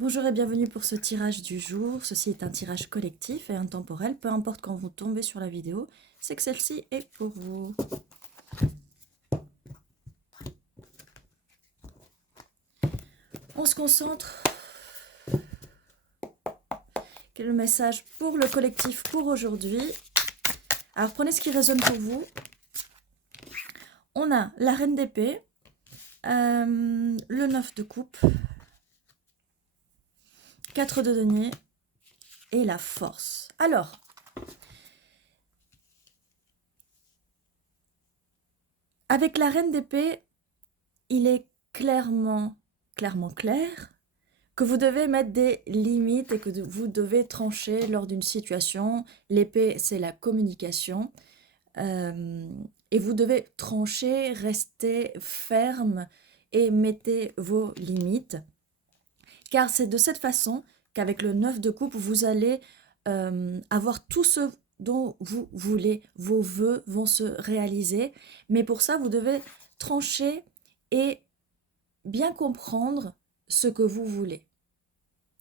Bonjour et bienvenue pour ce tirage du jour. Ceci est un tirage collectif et intemporel. Peu importe quand vous tombez sur la vidéo, c'est que celle-ci est pour vous. On se concentre. Quel est le message pour le collectif pour aujourd'hui? Alors prenez ce qui résonne pour vous. On a la reine d'épée, le 9 de coupe, 4 de denier et la force. Alors, avec la reine d'épée, il est clairement clair que vous devez mettre des limites et que vous devez trancher lors d'une situation. L'épée, c'est la communication. Et vous devez trancher, rester ferme et mettez vos limites. Car c'est de cette façon qu'avec le 9 de coupe, vous allez avoir tout ce dont vous voulez. Vos vœux vont se réaliser. Mais pour ça, vous devez trancher et bien comprendre ce que vous voulez.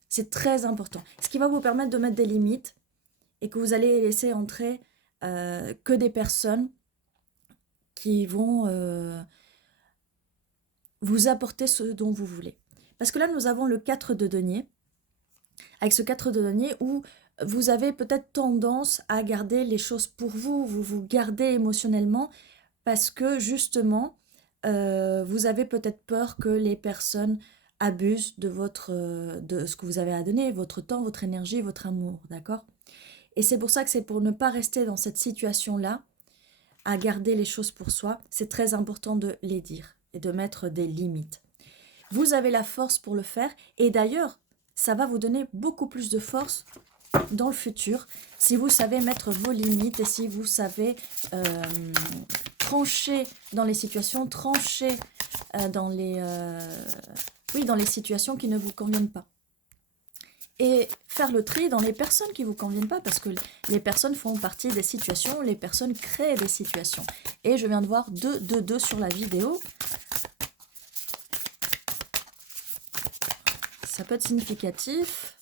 C'est très important. Ce qui va vous permettre de mettre des limites et que vous allez laisser entrer que des personnes qui vont vous apporter ce dont vous voulez. Parce que là, nous avons le 4 de denier. Avec ce 4 de denier où vous avez peut-être tendance à garder les choses pour vous, vous vous gardez émotionnellement parce que justement, vous avez peut-être peur que les personnes abusent de ce que vous avez à donner, votre temps, votre énergie, votre amour, d'accord? Et c'est pour ça que c'est pour ne pas rester dans cette situation-là, à garder les choses pour soi, c'est très important de les dire et de mettre des limites. Vous avez la force pour le faire et d'ailleurs, ça va vous donner beaucoup plus de force dans le futur si vous savez mettre vos limites et si vous savez trancher dans les situations, trancher dans les situations qui ne vous conviennent pas. Et faire le tri dans les personnes qui ne vous conviennent pas, parce que les personnes font partie des situations, les personnes créent des situations. Et je viens de voir 2 sur la vidéo. Ça peut être significatif.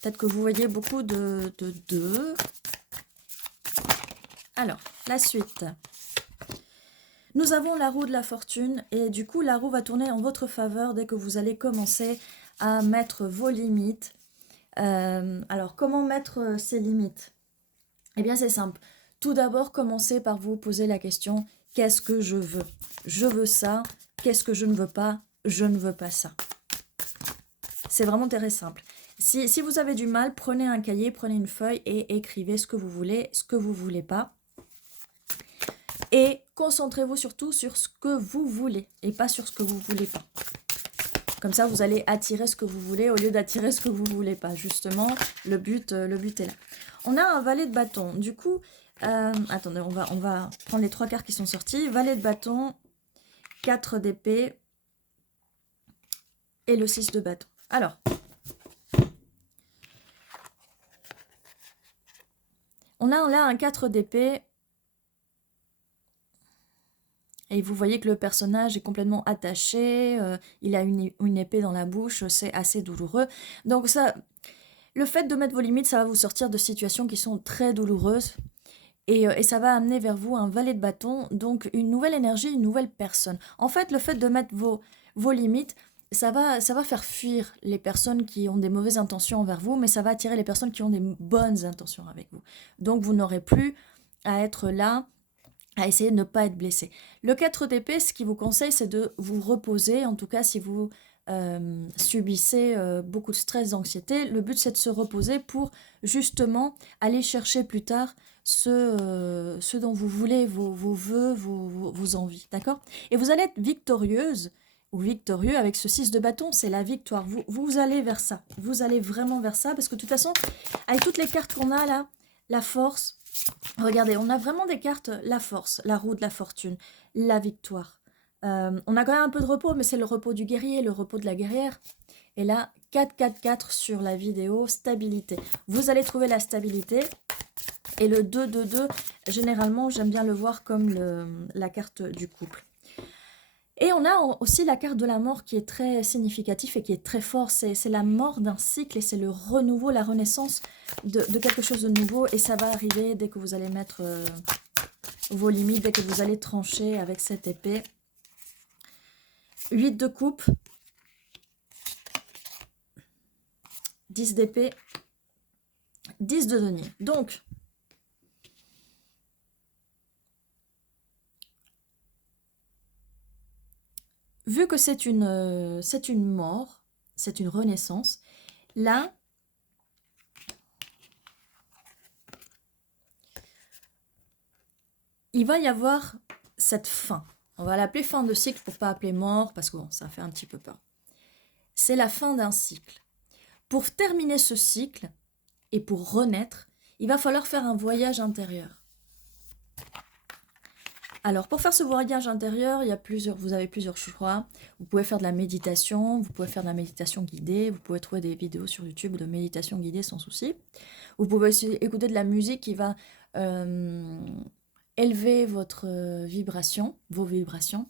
Peut-être que vous voyez beaucoup de 2. Alors, la suite. Nous avons la roue de la fortune et du coup, la roue va tourner en votre faveur dès que vous allez commencer à mettre vos limites. Alors, comment mettre ces limites? Eh bien, c'est simple. Tout d'abord, commencez par vous poser la question, qu'est-ce que je veux? Je veux ça. Qu'est-ce que je ne veux pas? Je ne veux pas ça. C'est vraiment très simple. Si vous avez du mal, prenez un cahier, prenez une feuille et écrivez ce que vous voulez, ce que vous ne voulez pas. Et concentrez-vous surtout sur ce que vous voulez et pas sur ce que vous ne voulez pas. Comme ça, vous allez attirer ce que vous voulez au lieu d'attirer ce que vous ne voulez pas. Justement, le but est là. On a un valet de bâton. Du coup, attendez, on va prendre les 3 cartes qui sont sorties. Valet de bâton, 4 d'épée et le 6 de bâton. Alors, on a là un 4 d'épée. Et vous voyez que le personnage est complètement attaché, il a une épée dans la bouche, c'est assez douloureux. Donc ça, le fait de mettre vos limites, ça va vous sortir de situations qui sont très douloureuses. Et ça va amener vers vous un valet de bâton, donc une nouvelle énergie, une nouvelle personne. En fait, le fait de mettre vos limites, ça va faire fuir les personnes qui ont des mauvaises intentions envers vous, mais ça va attirer les personnes qui ont des bonnes intentions avec vous. Donc vous n'aurez plus à être là, à essayer de ne pas être blessé. Le 4 d'épée, ce qu'il vous conseille, c'est de vous reposer, en tout cas si vous subissez beaucoup de stress, d'anxiété. Le but, c'est de se reposer pour justement aller chercher plus tard ce dont vous voulez, vos vœux, vos envies, d'accord? Et vous allez être victorieuse ou victorieux avec ce 6 de bâton, c'est la victoire. Vous allez vers ça, vous allez vraiment vers ça, parce que de toute façon, avec toutes les cartes qu'on a là, la force, regardez, on a vraiment des cartes, la force, la roue de la fortune, la victoire. On a quand même un peu de repos, mais c'est le repos du guerrier, le repos de la guerrière. Et là, 4-4-4 sur la vidéo, stabilité. Vous allez trouver la stabilité. Et le 2-2-2, généralement, j'aime bien le voir comme la carte du couple. Et on a aussi la carte de la mort qui est très significative et qui est très fort. C'est la mort d'un cycle et c'est le renouveau, la renaissance de quelque chose de nouveau. Et ça va arriver dès que vous allez mettre vos limites, dès que vous allez trancher avec cette épée. 8 de coupe. 10 d'épée. 10 de denier. Donc, vu que c'est une mort, c'est une renaissance, là, il va y avoir cette fin. On va l'appeler fin de cycle pour ne pas appeler mort, parce que bon, ça fait un petit peu peur. C'est la fin d'un cycle. Pour terminer ce cycle, et pour renaître, il va falloir faire un voyage intérieur. Alors, pour faire ce voyage intérieur, vous avez plusieurs choix. Vous pouvez faire de la méditation, vous pouvez faire de la méditation guidée, vous pouvez trouver des vidéos sur YouTube de méditation guidée sans souci. Vous pouvez aussi écouter de la musique qui va élever votre vibration, vos vibrations.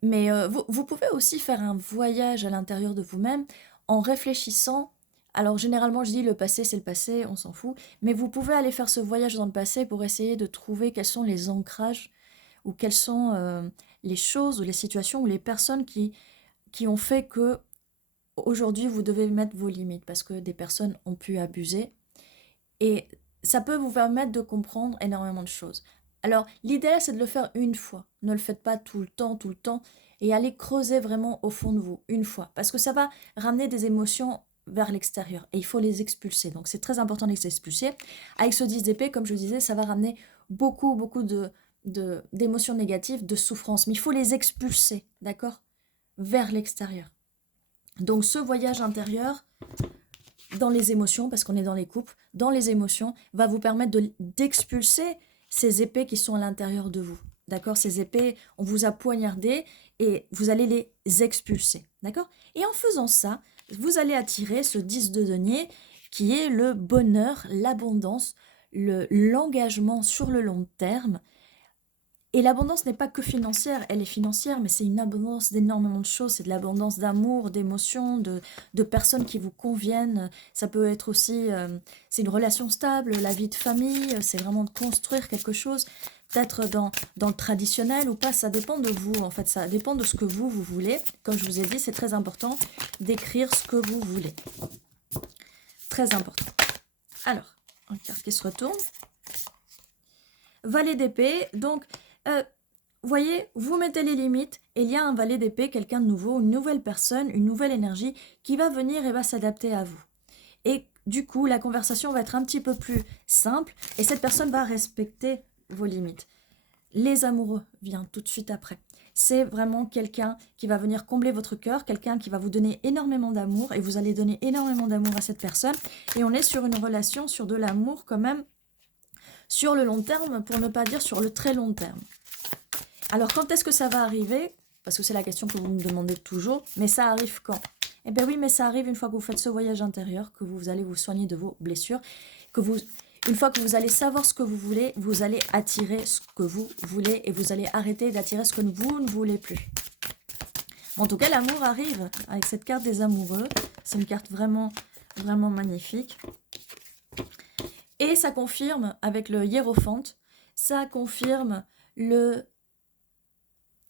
Mais vous pouvez aussi faire un voyage à l'intérieur de vous-même en réfléchissant. Alors généralement je dis le passé c'est le passé, on s'en fout, mais vous pouvez aller faire ce voyage dans le passé pour essayer de trouver quels sont les ancrages ou quelles sont les choses ou les situations ou les personnes qui ont fait que aujourd'hui vous devez mettre vos limites parce que des personnes ont pu abuser et ça peut vous permettre de comprendre énormément de choses. Alors l'idéal c'est de le faire une fois, ne le faites pas tout le temps et allez creuser vraiment au fond de vous une fois parce que ça va ramener des émotions vers l'extérieur et il faut les expulser. Donc c'est très important de les expulser. Avec ce 10 d'épée, comme je disais, ça va ramener beaucoup d'émotions négatives, de souffrances. Mais il faut les expulser, d'accord? Vers l'extérieur. Donc ce voyage intérieur dans les émotions, parce qu'on est dans les couples, dans les émotions, va vous permettre d'expulser ces épées qui sont à l'intérieur de vous. D'accord? Ces épées, on vous a poignardé et vous allez les expulser. D'accord? Et en faisant ça, vous allez attirer ce 10 de denier qui est le bonheur, l'abondance, l'engagement sur le long terme. Et l'abondance n'est pas que financière, elle est financière, mais c'est une abondance d'énormément de choses. C'est de l'abondance d'amour, d'émotions, de personnes qui vous conviennent. Ça peut être aussi, c'est une relation stable, la vie de famille, c'est vraiment de construire quelque chose. Peut-être dans le traditionnel ou pas, ça dépend de vous en fait, ça dépend de ce que vous voulez. Comme je vous ai dit, c'est très important d'écrire ce que vous voulez. Très important. Alors, une carte qui se retourne. Valet d'épée, donc, voyez, vous mettez les limites et il y a un valet d'épée, quelqu'un de nouveau, une nouvelle personne, une nouvelle énergie qui va venir et va s'adapter à vous. Et du coup, la conversation va être un petit peu plus simple et cette personne va respecter vos limites. Les amoureux viennent tout de suite après. C'est vraiment quelqu'un qui va venir combler votre cœur, quelqu'un qui va vous donner énormément d'amour et vous allez donner énormément d'amour à cette personne. Et on est sur une relation, sur de l'amour quand même, sur le long terme, pour ne pas dire sur le très long terme. Alors quand est-ce que ça va arriver? Parce que c'est la question que vous me demandez toujours, mais ça arrive quand? Eh bien oui, mais ça arrive une fois que vous faites ce voyage intérieur, que vous allez vous soigner de vos blessures, une fois que vous allez savoir ce que vous voulez, vous allez attirer ce que vous voulez et vous allez arrêter d'attirer ce que vous ne voulez plus. En tout cas, l'amour arrive avec cette carte des amoureux. C'est une carte vraiment, vraiment magnifique. Et ça confirme, avec le hiérophante, ça confirme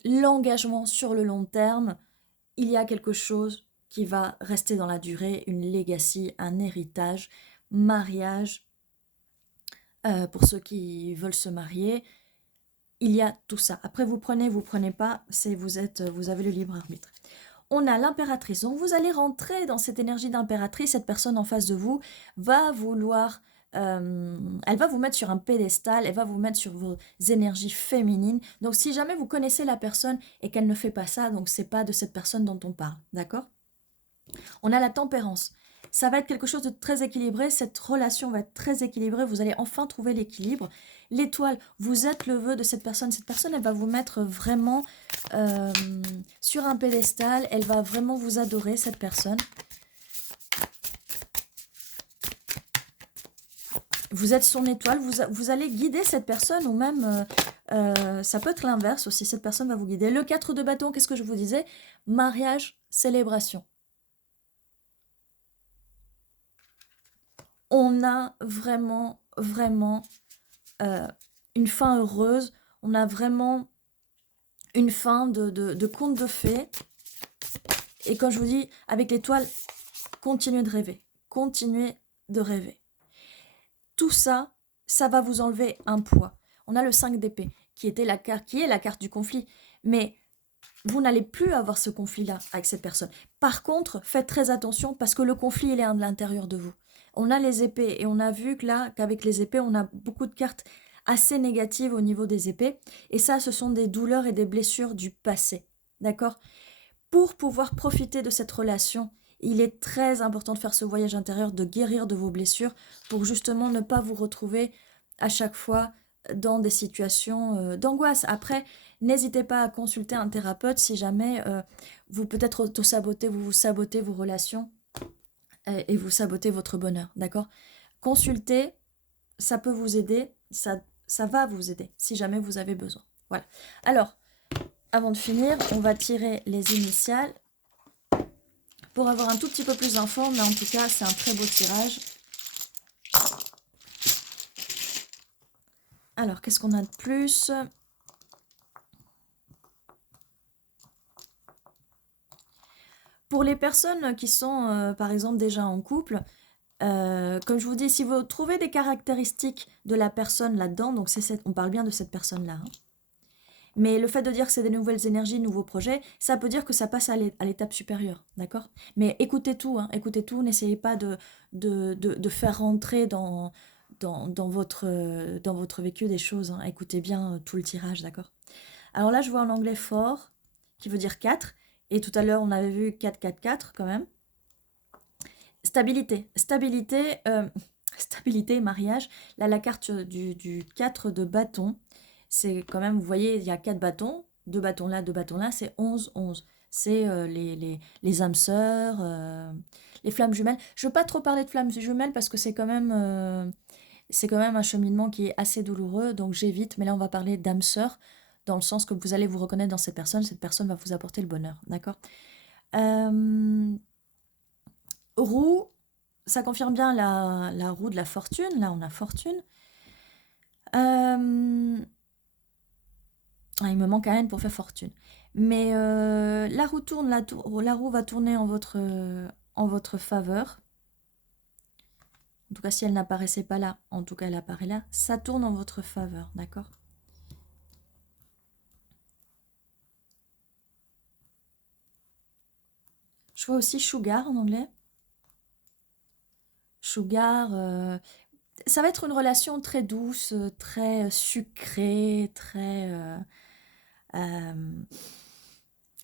l'engagement sur le long terme. Il y a quelque chose qui va rester dans la durée, une legacy, un héritage, mariage. Pour ceux qui veulent se marier, il y a tout ça. Après, vous prenez pas, vous avez le libre arbitre. On a l'impératrice. Donc, vous allez rentrer dans cette énergie d'impératrice. Cette personne en face de vous va vouloir... elle va vous mettre sur un pédestal, elle va vous mettre sur vos énergies féminines. Donc, si jamais vous connaissez la personne et qu'elle ne fait pas ça, donc c'est pas de cette personne dont on parle. D'accord? On a la tempérance. Ça va être quelque chose de très équilibré, cette relation va être très équilibrée, vous allez enfin trouver l'équilibre. L'étoile, vous êtes le vœu de cette personne, elle va vous mettre vraiment sur un pédestal, elle va vraiment vous adorer, cette personne. Vous êtes son étoile, vous allez guider cette personne ou même Ça peut être l'inverse aussi, cette personne va vous guider. Le 4 de bâton, qu'est-ce que je vous disais? Mariage, célébration. On a vraiment, vraiment une fin heureuse. On a vraiment une fin de conte de fées. Et quand je vous dis, avec l'étoile, continuez de rêver. Continuez de rêver. Tout ça, ça va vous enlever un poids. On a le 5 d'épée, qui est la carte du conflit. Mais vous n'allez plus avoir ce conflit-là avec cette personne. Par contre, faites très attention parce que le conflit, il est à l'intérieur de vous. On a les épées et on a vu que là, qu'avec les épées, on a beaucoup de cartes assez négatives au niveau des épées. Et ça, ce sont des douleurs et des blessures du passé. D'accord? Pour pouvoir profiter de cette relation, il est très important de faire ce voyage intérieur, de guérir de vos blessures pour justement ne pas vous retrouver à chaque fois dans des situations d'angoisse. Après, n'hésitez pas à consulter un thérapeute si jamais vous peut-être auto-sabotez, vous sabotez vos relations et vous sabotez votre bonheur, d'accord? Consultez, ça peut vous aider, ça va vous aider si jamais vous avez besoin. Voilà. Alors, avant de finir, on va tirer les initiales pour avoir un tout petit peu plus d'infos, mais en tout cas, c'est un très beau tirage. Alors, qu'est-ce qu'on a de plus? Pour les personnes qui sont, par exemple, déjà en couple, comme je vous dis, si vous trouvez des caractéristiques de la personne là-dedans, donc on parle bien de cette personne-là, hein. Mais le fait de dire que c'est des nouvelles énergies, nouveaux projets, ça peut dire que ça passe à l'étape supérieure, d'accord? Mais écoutez tout, hein, écoutez tout, n'essayez pas de faire rentrer dans votre vécu des choses, hein. Écoutez bien tout le tirage, d'accord? Alors là, je vois en anglais fort, qui veut dire 4, et tout à l'heure, on avait vu 4, 4, 4 quand même. Stabilité, stabilité, mariage. Là, la carte du 4 de bâton, c'est quand même, vous voyez, il y a 4 bâtons, 2 bâtons là, c'est 11, 11. C'est les âmes sœurs, les flammes jumelles. Je ne veux pas trop parler de flammes jumelles parce que c'est quand même un cheminement qui est assez douloureux, donc j'évite. Mais là, on va parler d'âmes sœurs, dans le sens que vous allez vous reconnaître dans cette personne va vous apporter le bonheur, d'accord? Roue, ça confirme bien la roue de la fortune. Là, on a fortune. Il me manque un N pour faire fortune. Mais la roue tourne, la roue va tourner en votre faveur. En tout cas, si elle n'apparaissait pas là, en tout cas, elle apparaît là. Ça tourne en votre faveur, d'accord? Je vois aussi sugar en anglais. Sugar, ça va être une relation très douce, très sucrée, très...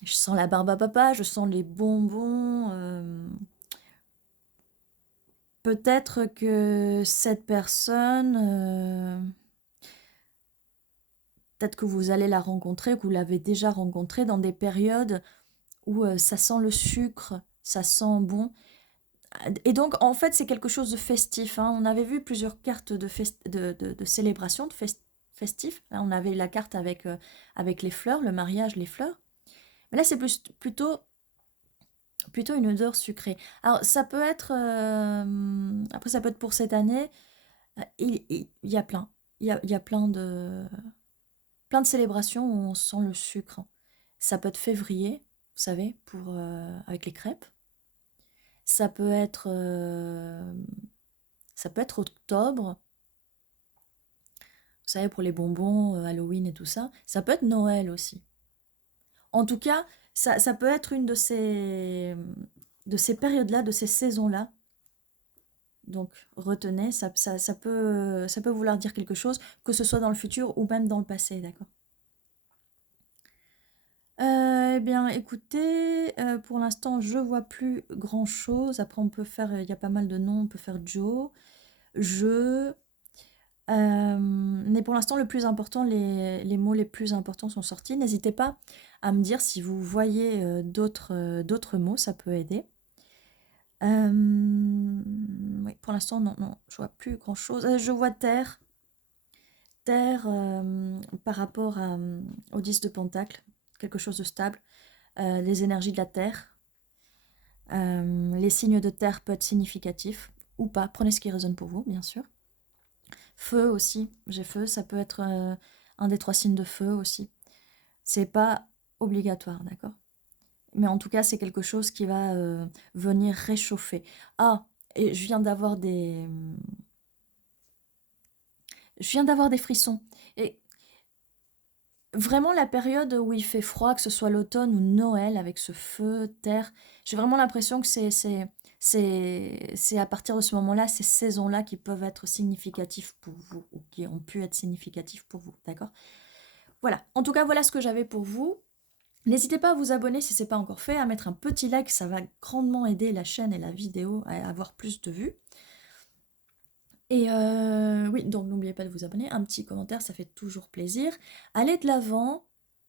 je sens la barbe à papa, je sens les bonbons. Peut-être que cette personne, peut-être que vous allez la rencontrer, que vous l'avez déjà rencontrée dans des périodes où ça sent le sucre, ça sent bon. Et donc, en fait, c'est quelque chose de festif, hein. On avait vu plusieurs cartes de célébration, festif. Là, on avait la carte avec les fleurs, le mariage, les fleurs. Mais là, c'est plutôt une odeur sucrée. Alors, ça peut être... après, ça peut être pour cette année. Il y a plein. Il y a plein de célébrations où on sent le sucre. Ça peut être février, vous savez, avec les crêpes. Ça peut être, octobre, vous savez, pour les bonbons, Halloween et tout ça. Ça peut être Noël aussi. En tout cas, ça peut être une de ces périodes-là, de ces saisons-là. Donc, retenez, ça peut vouloir dire quelque chose, que ce soit dans le futur ou même dans le passé, d'accord? Eh bien, écoutez, pour l'instant, je vois plus grand-chose. Après, on peut faire, il y a pas mal de noms, on peut faire Joe, je. Mais pour l'instant, le plus important, les mots les plus importants sont sortis. N'hésitez pas à me dire si vous voyez d'autres mots, ça peut aider. Oui, pour l'instant, non, non, je vois plus grand-chose. Je vois terre, terre par rapport au 10 de Pentacle, quelque chose de stable, les énergies de la terre. Les signes de terre peuvent être significatifs ou pas, prenez ce qui résonne pour vous, bien sûr. Feu aussi, j'ai feu, ça peut être un des 3 signes de feu aussi. C'est pas obligatoire, d'accord? Mais en tout cas, c'est quelque chose qui va venir réchauffer. Ah, et je viens d'avoir des frissons. Et vraiment la période où il fait froid, que ce soit l'automne ou Noël, avec ce feu, terre, j'ai vraiment l'impression que c'est à partir de ce moment-là, ces saisons-là qui peuvent être significatifs pour vous, ou qui ont pu être significatifs pour vous, d'accord? Voilà, en tout cas, voilà ce que j'avais pour vous. N'hésitez pas à vous abonner si ce n'est pas encore fait, à mettre un petit like, ça va grandement aider la chaîne et la vidéo à avoir plus de vues. Et oui, donc n'oubliez pas de vous abonner, un petit commentaire, ça fait toujours plaisir. Allez de l'avant,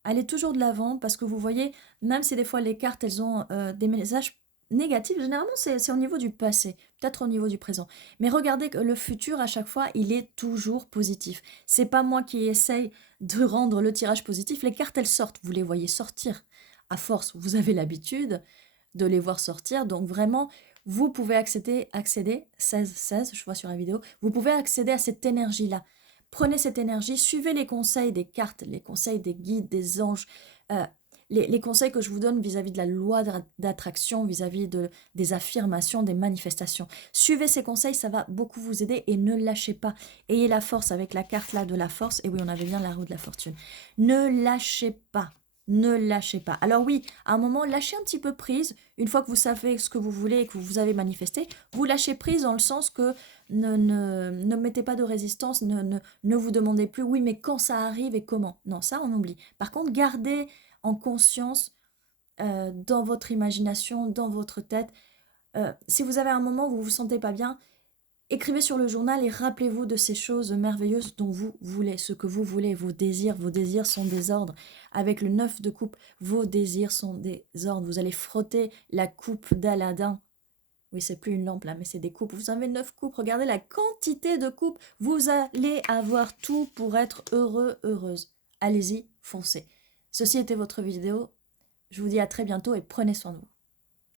allez toujours de l'avant, parce que vous voyez, même si des fois les cartes, elles ont des messages négatifs, généralement c'est au niveau du passé, peut-être au niveau du présent. Mais regardez que le futur, à chaque fois, il est toujours positif. C'est pas moi qui essaye de rendre le tirage positif, les cartes, elles sortent, vous les voyez sortir. À force, vous avez l'habitude de les voir sortir, donc vraiment, vous pouvez accéder 16, je vois sur la vidéo, vous pouvez accéder à cette énergie-là. Prenez cette énergie, suivez les conseils des cartes, les conseils des guides, des anges, les conseils que je vous donne vis-à-vis de la loi d'attraction, vis-à-vis des affirmations, des manifestations. Suivez ces conseils, ça va beaucoup vous aider et ne lâchez pas. Ayez la force avec la carte là de la force, et oui, on avait bien la roue de la fortune. Ne lâchez pas. Ne lâchez pas. Alors oui, à un moment, lâchez un petit peu prise. Une fois que vous savez ce que vous voulez et que vous avez manifesté, vous lâchez prise dans le sens que ne mettez pas de résistance, ne vous demandez plus, oui, mais quand ça arrive et comment. Non, ça, on oublie. Par contre, gardez en conscience, dans votre imagination, dans votre tête, si vous avez un moment où vous vous sentez pas bien, écrivez sur le journal et rappelez-vous de ces choses merveilleuses dont vous voulez, ce que vous voulez, vos désirs sont des ordres. Avec le 9 de coupe, vos désirs sont des ordres. Vous allez frotter la coupe d'Aladin. Oui, c'est plus une lampe là, mais c'est des coupes. Vous avez 9 coupes, regardez la quantité de coupes. Vous allez avoir tout pour être heureux, heureuse. Allez-y, foncez. Ceci était votre vidéo. Je vous dis à très bientôt et prenez soin de vous.